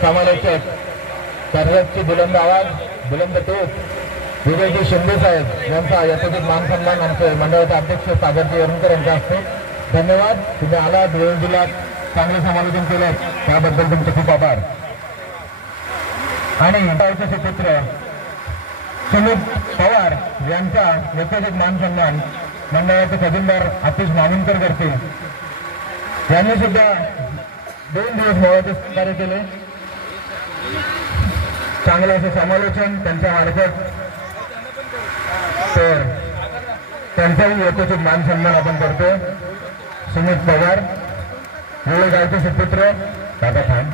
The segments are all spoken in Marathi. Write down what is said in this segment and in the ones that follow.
समालोचक कर्जतची बुलंद आवाज बुलंद टोप विजयजी शिंदे साहेब यांचा यथोचित मान सन्मान आमचे मंडळाचे अध्यक्ष सागरजी वरुणकर यांच्या हस्ते. धन्यवाद. तुम्ही आलात, वेळ दिलात, चांगले समालोचन केलं त्याबद्दल तुमचे खूप आभार. आणि मंडळाचे सुपुत्र सुमित पवार यांचा यथोचित मान सन्मान मंडळाचे खजिनदार आतिश मामुनकर करतील. यांनी सुद्धा 2 दिवस मोलाचे कार्य केले. चांगलं असं समालोचन त्यांच्या मार्फत, तर त्यांचाही यथोचित मान सन्मान आपण करतो. सुमित पवार गावचे सुपुत्र दादा खान.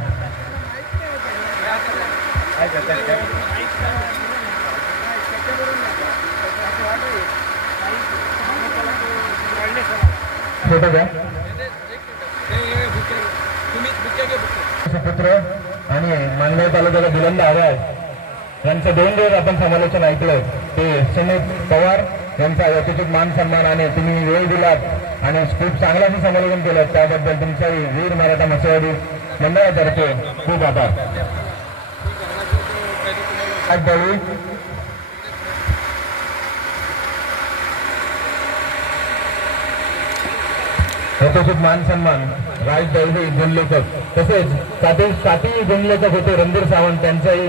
फोटो घ्या. सुपुत्र आणि मानगाव तालुक्याला बुलंद आवाज यांचं 2 दिवस आपण समालोचन ऐकलं. ते सुमित पवार यांचा यथोचित मान सन्मान आणि तुम्ही वेळ दिलात आणि खूप चांगलं असं समालोचन केलं त्याबद्दल तुमच्याही वीर मराठा मसेवाडी मंडळातर्फे खूप आभार. यथोचित मान सन्मान राज दळवी गुणलेखक तसेच साथी गुणलेखक होते रणधीर सावंत त्यांचाही